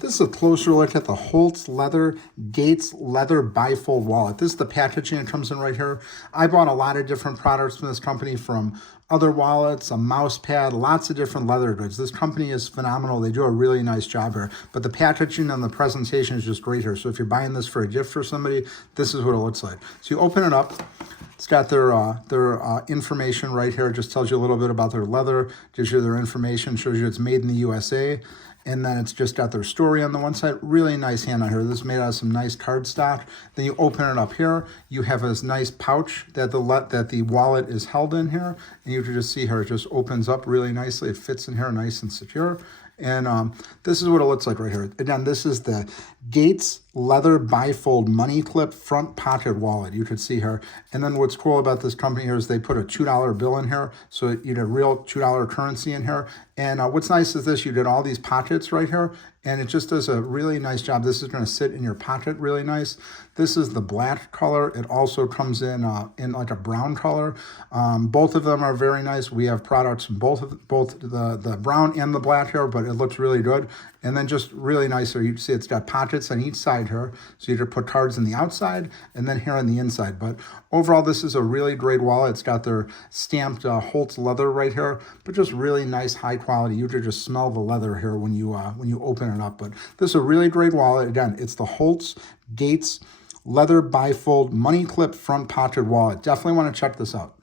This is a closer look at the Holtz Leather Gates Leather Bifold Wallet. This is the packaging it comes in right here. I bought a lot of different products from this company, from other wallets, a mouse pad, lots of different leather goods. This company is phenomenal. They do a really nice job here. But the packaging and the presentation is just great here. So if you're buying this for a gift for somebody, this is what it looks like. So you open it up. It's got their information right here. It just tells you a little bit about their leather, gives you their information, shows you it's made in the USA. And then it's just got their story on the one side. Really nice hand on here. This is made out of some nice cardstock. Then you open it up here. You have this nice pouch that the wallet is held in here. And you can just see here, it just opens up really nicely. It fits in here nice and secure. And this is what it looks like right here. Again, this is the Gates Leather Bifold Money Clip Front Pocket Wallet. You could see here. And then what's cool about this company here is they put a $2 bill in here. So you get real $2 currency in here. And what's nice is this, you get all these pockets right here. And it just does a really nice job. This is going to sit in your pocket really nice. This is the black color. It also comes in like a brown color. Both of them are very nice. We have products in both the brown and the black here, but it looks really good. And then just really nice here. You see it's got pockets on each side here. So you can put cards in the outside and then here on the inside. But overall, this is a really great wallet. It's got their stamped Holtz leather right here, but just really nice, high quality. You can just smell the leather here when you open it up. But this is a really great wallet. Again, it's the Holtz Gates Leather Bifold Money Clip Front Pocket Wallet. Definitely want to check this out.